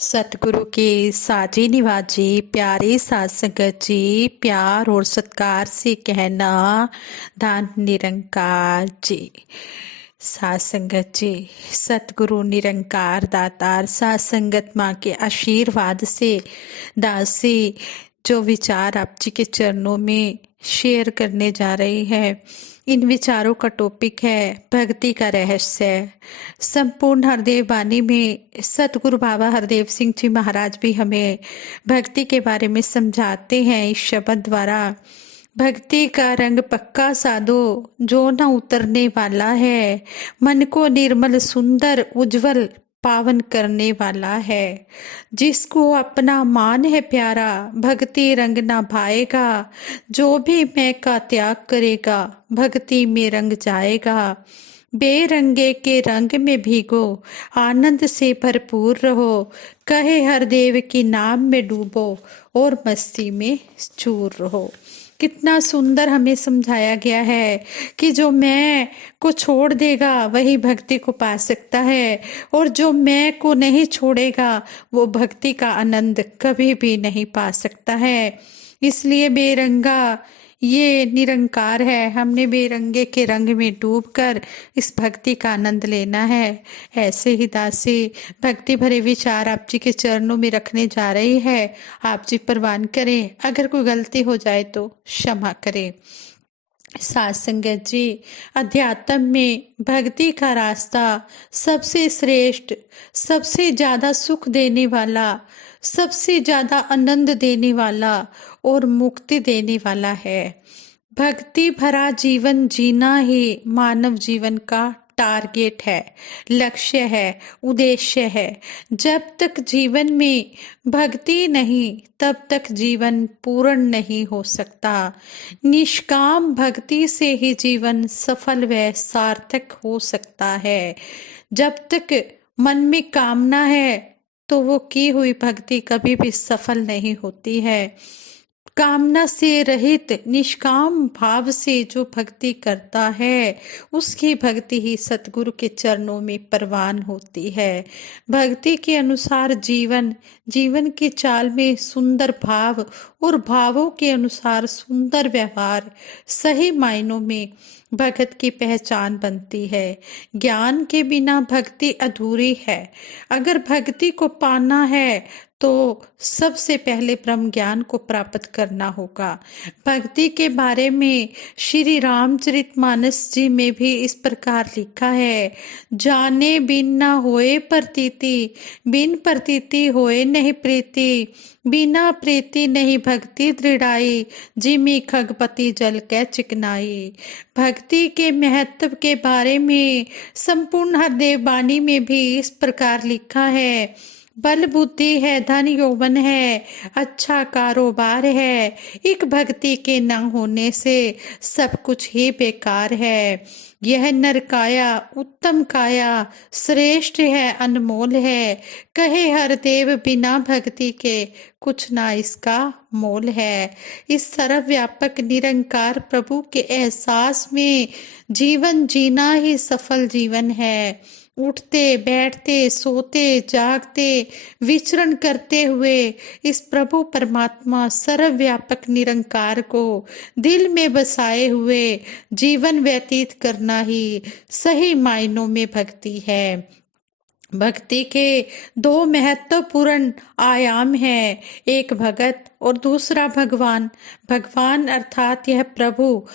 सतगुरु के साजी निवाजी प्यारे साध संगत जी, प्यार और सत्कार से कहना धन निरंकार जी। साध संगत जी, सतगुरु निरंकार दातार साध संगत माँ के आशीर्वाद से दासी जो विचार आप जी के चरणों में शेयर करने जा रही है, इन विचारों का टॉपिक है भक्ति का रहस्य। संपूर्ण हरदेव वाणी में सतगुरु बाबा हरदेव सिंह जी महाराज भी हमें भक्ति के बारे में समझाते हैं इस शब्द द्वारा। भक्ति का रंग पक्का साधो जो न उतरने वाला है, मन को निर्मल सुंदर उज्जवल पावन करने वाला है। जिसको अपना मान है प्यारा, भक्ति रंग ना भाएगा। जो भी मैं का त्याग करेगा, भक्ति में रंग जाएगा। बेरंगे के रंग में भीगो, आनंद से भरपूर रहो। कहे हर देव की नाम में डूबो और मस्ती में चूर रहो। कितना सुंदर हमें समझाया गया है कि जो मैं को छोड़ देगा वही भक्ति को पा सकता है, और जो मैं को नहीं छोड़ेगा वो भक्ति का आनंद कभी भी नहीं पा सकता है। इसलिए बेरंगा ये निरंकार है, हमने बेरंगे के रंग में डूबकर इस भक्ति का आनंद लेना है। ऐसे ही दासी भक्ति भरे विचार आप जी के चरणों में रखने जा रही है। आप जी परवान करें, अगर कोई गलती हो जाए तो क्षमा करें। साध संगत जी, अध्यात्म में भक्ति का रास्ता सबसे श्रेष्ठ, सबसे ज्यादा सुख देने वाला, सबसे ज्यादा आनंद देने वाला और मुक्ति देने वाला है। भक्ति भरा जीवन जीना ही मानव जीवन का टारगेट है, लक्ष्य है, उद्देश्य है। जब तक जीवन में भक्ति नहीं तब तक जीवन पूर्ण नहीं हो सकता। निष्काम भक्ति से ही जीवन सफल व सार्थक हो सकता है। जब तक मन में कामना है तो वो की हुई भक्ति कभी भी सफल नहीं होती है। कामना से रहित निष्काम भाव से जो भक्ति करता है उसकी भक्ति ही सतगुरु के चरणों में परवान होती है। भक्ति के अनुसार जीवन, जीवन की चाल में सुंदर भाव और भावों के अनुसार सुंदर व्यवहार सही मायनों में भगत की पहचान बनती है। ज्ञान के बिना भक्ति अधूरी है। अगर भक्ति को पाना है तो सबसे पहले ब्रह्म ज्ञान को प्राप्त करना होगा। भक्ति के बारे में श्री रामचरितमानस जी में भी इस प्रकार लिखा है, जाने बिन ना होए प्रतीति, बिन प्रतीति होए नहीं प्रीति, बिना प्रीति नहीं भक्ति दृढ़ाई, जिमी खगपति जल कै चिकनाई। भक्ति के महत्व के बारे में संपूर्ण हरदेव वाणी में भी इस प्रकार लिखा है, बल बुद्धि है, धन यौवन है, अच्छा कारोबार है, एक भक्ति के न होने से सब कुछ ही बेकार है। यह नर काया उत्तम काया, श्रेष्ठ है अनमोल है, कहे हर देव बिना भक्ति के कुछ ना इसका मोल है। इस सर्वव्यापक निरंकार प्रभु के एहसास में जीवन जीना ही सफल जीवन है। उठते बैठते सोते जागते विचरण करते हुए इस प्रभु परमात्मा सर्वव्यापक निरंकार को दिल में बसाए हुए जीवन व्यतीत करना ही सही मायनों में भक्ति है। भक्ति के दो महत्वपूर्ण आयाम हैं, एक भगत और दूसरा भगवान। भगवान अर्थात यह प्रभु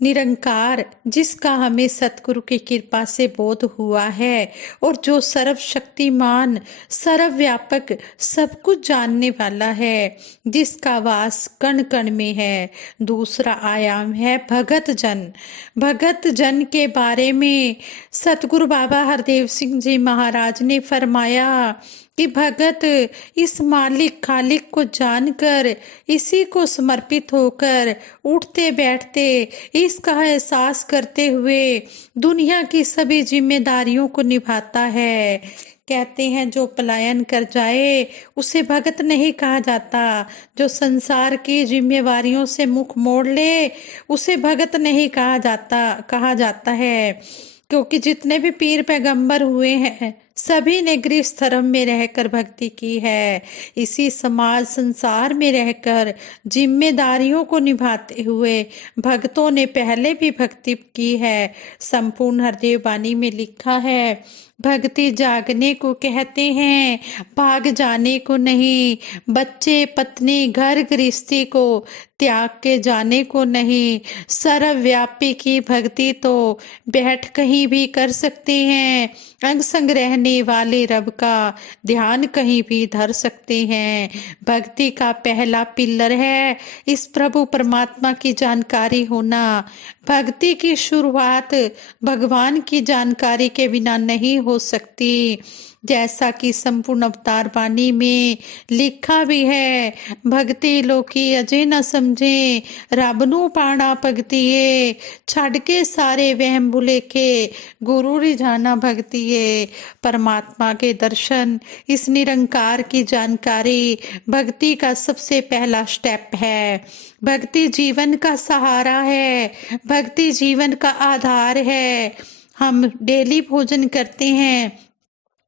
निरंकार, जिसका हमें सतगुरु की कृपा से बोध हुआ है और जो सर्वशक्तिमान, सर्वव्यापक, सब कुछ जानने वाला है, जिसका वास कण कण में है। दूसरा आयाम है भगत जन। भगत जन के बारे में सतगुरु बाबा हरदेव सिंह जी महाराज ने फरमाया कि भगत इस मालिक खालिक को जानकर, इसी को समर्पित होकर, उठते बैठते इसका एहसास करते हुए दुनिया की सभी जिम्मेदारियों को निभाता है। कहते हैं जो पलायन कर जाए उसे भगत नहीं कहा जाता, जो संसार की जिम्मेवारियों से मुख मोड़ ले उसे भगत नहीं कहा जाता है। क्योंकि जितने भी पीर पैगंबर हुए हैं सभी ने गृहस्थ धर्म में रहकर भक्ति की है। इसी समाज संसार में रहकर जिम्मेदारियों को निभाते हुए भक्तों ने पहले भी भक्ति की है। संपूर्ण हरदेव वाणी में लिखा है, भक्ति जागने को कहते हैं, भाग जाने को नहीं। बच्चे पत्नी घर गृहस्थी को त्याग के जाने को नहीं। सर्वव्यापी की भक्ति तो बैठ कहीं भी कर सकते हैं। अंग संग रहने वाले रब का ध्यान कहीं भी धर सकते हैं। भक्ति का पहला पिलर है इस प्रभु परमात्मा की जानकारी होना। भक्ति की शुरुआत भगवान की जानकारी के बिना नहीं हो सकती। जैसा कि संपूर्ण अवतार वाणी में लिखा भी है, भक्ति लोकी अजे न समझे, रब नू पाना भगतिए, छड़ के सारे वहम भुले के, गुरु रिझाना भगतिए। परमात्मा के दर्शन, इस निरंकार की जानकारी भक्ति का सबसे पहला स्टेप है। भक्ति जीवन का सहारा है, भक्ति जीवन का आधार है। हम डेली भोजन करते हैं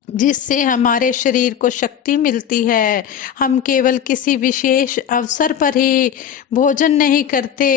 जिससे हमारे शरीर को शक्ति मिलती है। हम केवल किसी विशेष अवसर पर ही भोजन नहीं करते,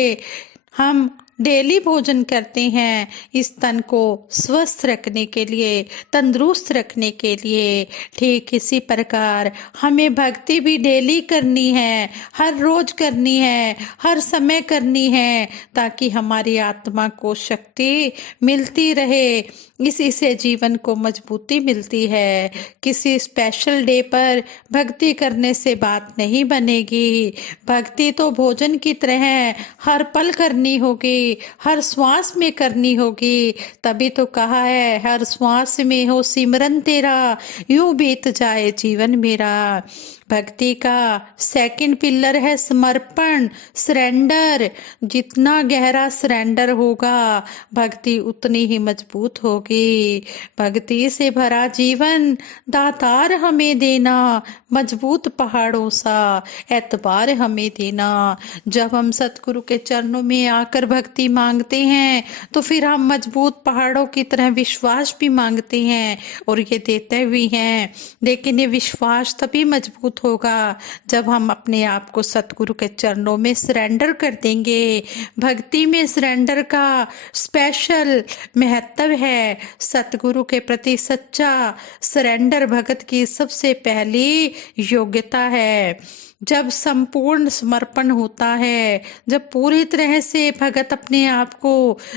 हम डेली भोजन करते हैं इस तन को स्वस्थ रखने के लिए, तंदुरुस्त रखने के लिए। ठीक इसी प्रकार हमें भक्ति भी डेली करनी है, हर रोज करनी है, हर समय करनी है, ताकि हमारी आत्मा को शक्ति मिलती रहे। इसी से जीवन को मजबूती मिलती है। किसी स्पेशल डे पर भक्ति करने से बात नहीं बनेगी। भक्ति तो भोजन की तरह हर पल करनी होगी, हर श्वास में करनी होगी। तभी तो कहा है, हर श्वास में हो सिमरन तेरा, यूं बीत जाए जीवन मेरा। भक्ति का सेकंड पिलर है समर्पण, सरेंडर। जितना गहरा सरेंडर होगा भक्ति उतनी ही मजबूत होगी। भक्ति से भरा जीवन दातार हमें देना, मजबूत पहाड़ों सा एतबार हमें देना। जब हम सतगुरु के चरणों में आकर भक्ति मांगते हैं तो फिर हम मजबूत पहाड़ों की तरह विश्वास भी मांगते हैं और ये देते भी हैं। लेकिन ये विश्वास तभी मजबूत होगा जब हम अपने आप को सतगुरु के चरणों में सरेंडर कर देंगे। भक्ति में सरेंडर का स्पेशल महत्व है। सतगुरु के प्रति सच्चा सरेंडर भगत की सबसे पहली योग्यता है। जब संपूर्ण समर्पण होता है, जब पूरी तरह से भगत अपने आप को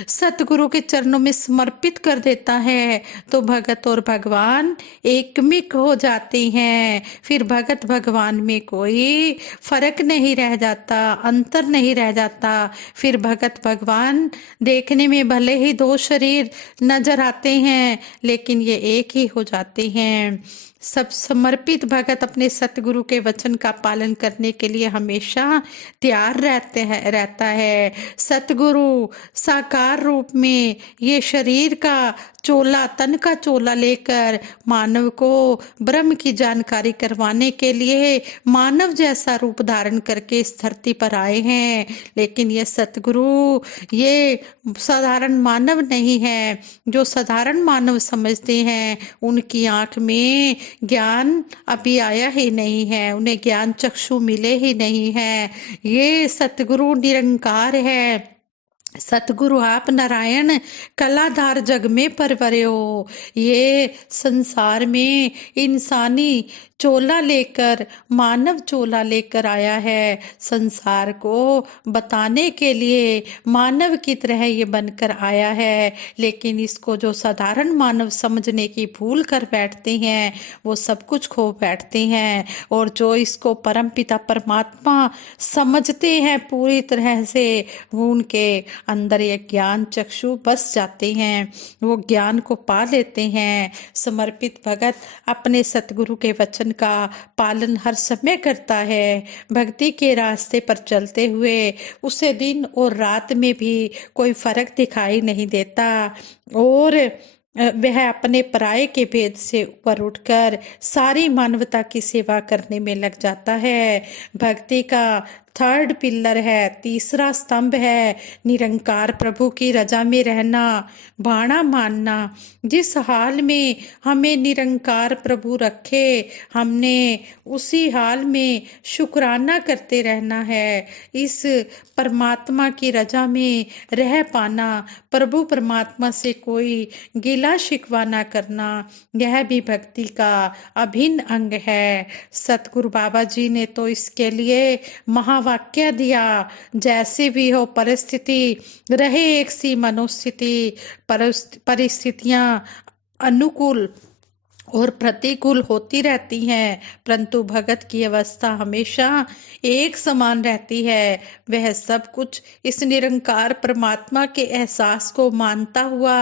सतगुरु के चरणों में समर्पित कर देता है तो भगत और भगवान एकमिक हो जाते हैं। फिर भगत भगवान में कोई फर्क नहीं रह जाता, अंतर नहीं रह जाता। फिर भगत भगवान देखने में भले ही दो शरीर नजर आते हैं लेकिन ये एक ही हो जाते हैं। सब समर्पित भगत अपने सतगुरु के वचन का पालन करने के लिए हमेशा तैयार रहता है। सतगुरु साकार रूप में ये शरीर का चोला, तन का चोला लेकर मानव को ब्रह्म की जानकारी करवाने के लिए मानव जैसा रूप धारण करके इस धरती पर आए हैं। लेकिन ये सतगुरु ये साधारण मानव नहीं है। जो साधारण मानव समझते हैं उनकी आंख में ज्ञान अभी आया ही नहीं है, उन्हें ज्ञान चक्षु मिले ही नहीं है। ये सतगुरु निरंकार है। सतगुरु आप नारायण कलाधार जग में परवरे हो। ये संसार में इंसानी चोला लेकर, मानव चोला लेकर आया है। संसार को बताने के लिए मानव की तरह ये बनकर आया है। लेकिन इसको जो साधारण मानव समझने की भूल कर बैठते हैं वो सब कुछ खो बैठते हैं। और जो इसको परमपिता परमात्मा समझते हैं पूरी तरह से, वो उनके अंदर ये ज्ञान चक्षु बस जाते हैं, वो ज्ञान को पा लेते हैं। समर्पित भगत अपने सतगुरु के वचन का पालन हर समय करता है। भक्ति के रास्ते पर चलते हुए उसे दिन और रात में भी कोई फर्क दिखाई नहीं देता और वह अपने पराये के भेद से ऊपर उठकर सारी मानवता की सेवा करने में लग जाता है। भक्ति का थर्ड पिलर है, तीसरा स्तंभ है निरंकार प्रभु की रजा में रहना, बाणा मानना। जिस हाल में हमें निरंकार प्रभु रखे, हमने उसी हाल में शुक्राना करते रहना है। इस परमात्मा की रजा में रह पाना, प्रभु परमात्मा से कोई गिला शिकवा ना करना, यह भी भक्ति का अभिन्न अंग है। सतगुरु बाबा जी ने तो इसके लिए महावाक्य दिया, जैसे भी हो परिस्थिति, रहे एक सी मनोस्थिति, परिस्थितियां अनुकूल और प्रतिकूल होती रहती हैं, परंतु भगत की अवस्था हमेशा एक समान रहती है। वह सब कुछ इस निरंकार परमात्मा के एहसास को मानता हुआ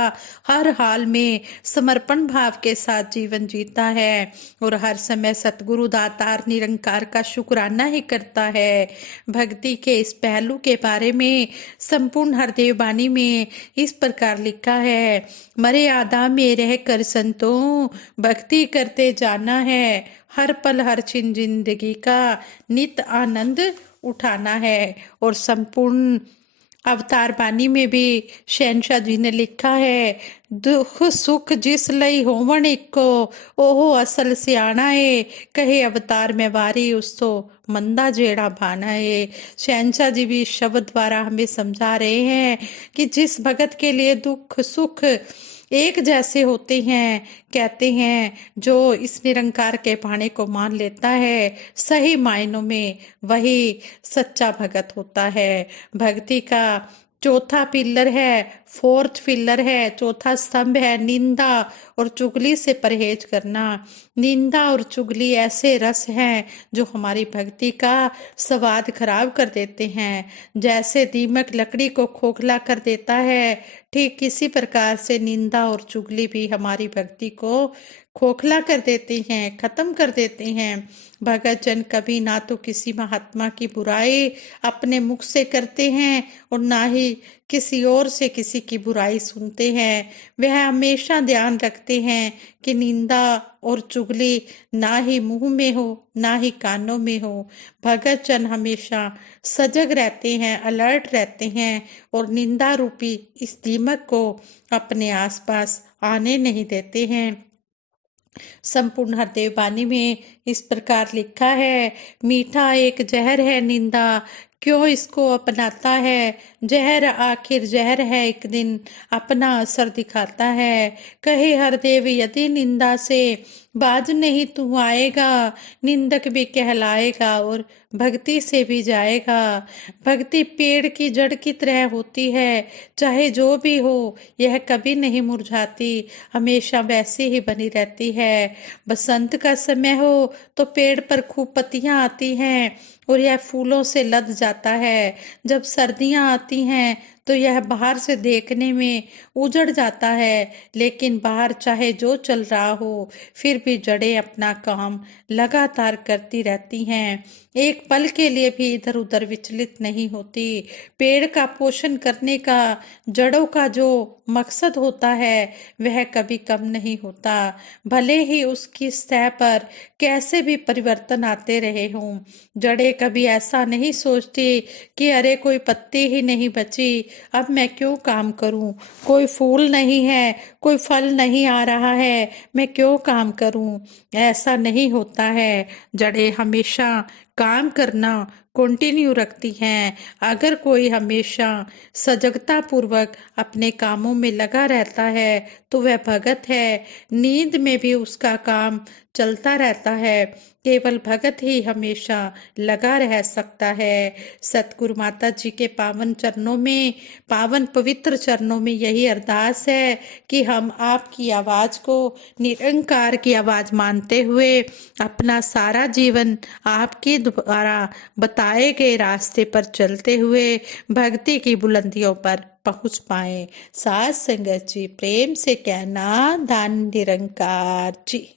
हर हाल में समर्पण भाव के साथ जीवन जीता है और हर समय सतगुरु दातार निरंकार का शुक्राना ही करता है। भक्ति के इस पहलू के बारे में संपूर्ण हरदेव बानी में इस प्रकार लिखा है, मर्यादा में रह कर संतों भक्ति करते जाना है, हर पल हर क्षण जिंदगी का नित आनंद उठाना है। और संपूर्ण अवतार बानी में भी शहनशाह जी ने लिखा है, दुख सुख जिस लई होवन इको, ओहो असल सियाणा है, कहे अवतार में वारी उस तो मंदा जेड़ा भाना है। शहनशाह जी भी शब्द द्वारा हमें समझा रहे हैं कि जिस भगत के लिए दुख सुख एक जैसे होते हैं, कहते हैं जो इस निरंकार के पाने को मान लेता है, सही मायनों में वही सच्चा भगत होता है। भक्ति का चौथा पिलर है, फोर्थ पिलर है, चौथा स्तंभ है निंदा और चुगली से परहेज करना। निंदा और चुगली ऐसे रस हैं जो हमारी भक्ति का स्वाद खराब कर देते हैं। जैसे दीमक लकड़ी को खोखला कर देता है, ठीक किसी प्रकार से निंदा और चुगली भी हमारी भक्ति को खोखला कर देते हैं, खत्म कर देते हैं। भगत जन कभी ना तो किसी महात्मा की बुराई अपने मुख से करते हैं और ना ही किसी और से किसी की बुराई सुनते हैं। वह हमेशा ध्यान रखते हैं कि निंदा और चुगली ना ही मुंह में हो ना ही कानों में हो। भगत जन हमेशा सजग रहते हैं, अलर्ट रहते हैं और निंदा रूपी इस दीमक को अपने आसपास आने नहीं देते हैं। संपूर्ण हरदेव बानी में इस प्रकार लिखा है, मीठा एक जहर है निंदा, क्यों इसको अपनाता है, जहर आखिर जहर है एक दिन अपना असर दिखाता है। कहे हरदेव यदि निंदा से बाज नहीं तू आएगा, निंदक भी कहलाएगा और भक्ति से भी जाएगा। भक्ति पेड़ की जड़ की तरह होती है, चाहे जो भी हो यह कभी नहीं मुरझाती, हमेशा वैसी ही बनी रहती है। बसंत का समय हो तो पेड़ पर खूब पत्तियां आती हैं और यह फूलों से लद जाता है। जब सर्दियां आती हैं तो यह बाहर से देखने में उजड़ जाता है, लेकिन बाहर चाहे जो चल रहा हो फिर भी जड़ें अपना काम लगातार करती रहती हैं, एक पल के लिए भी इधर उधर विचलित नहीं होती। पेड़ का पोषण करने का जड़ों का जो मकसद होता है वह कभी कम नहीं होता, भले ही उसकी सतह पर कैसे भी परिवर्तन आते रहे हों। जड़ें कभी ऐसा नहीं सोचती कि अरे कोई पत्ती ही नहीं बची, अब मैं क्यों काम करूं, कोई फूल नहीं है, कोई फल नहीं आ रहा है, मैं क्यों काम करूं। ऐसा नहीं होता है। जड़ें हमेशा काम करना कंटिन्यू रखती हैं। अगर कोई हमेशा सजगता पूर्वक अपने कामों में लगा रहता है तो वह भगत है। नींद में भी उसका काम चलता रहता है, केवल भगत ही हमेशा लगा रह सकता है। सतगुरु माता जी के पावन चरणों में, पावन पवित्र चरणों में यही अरदास है कि हम आपकी आवाज को निरंकार की आवाज मानते हुए अपना सारा जीवन आपके द्वारा बताए गए रास्ते पर चलते हुए भक्ति की बुलंदियों पर पहुंच पाए। साथ संगत जी प्रेम से कहना, धन निरंकार जी।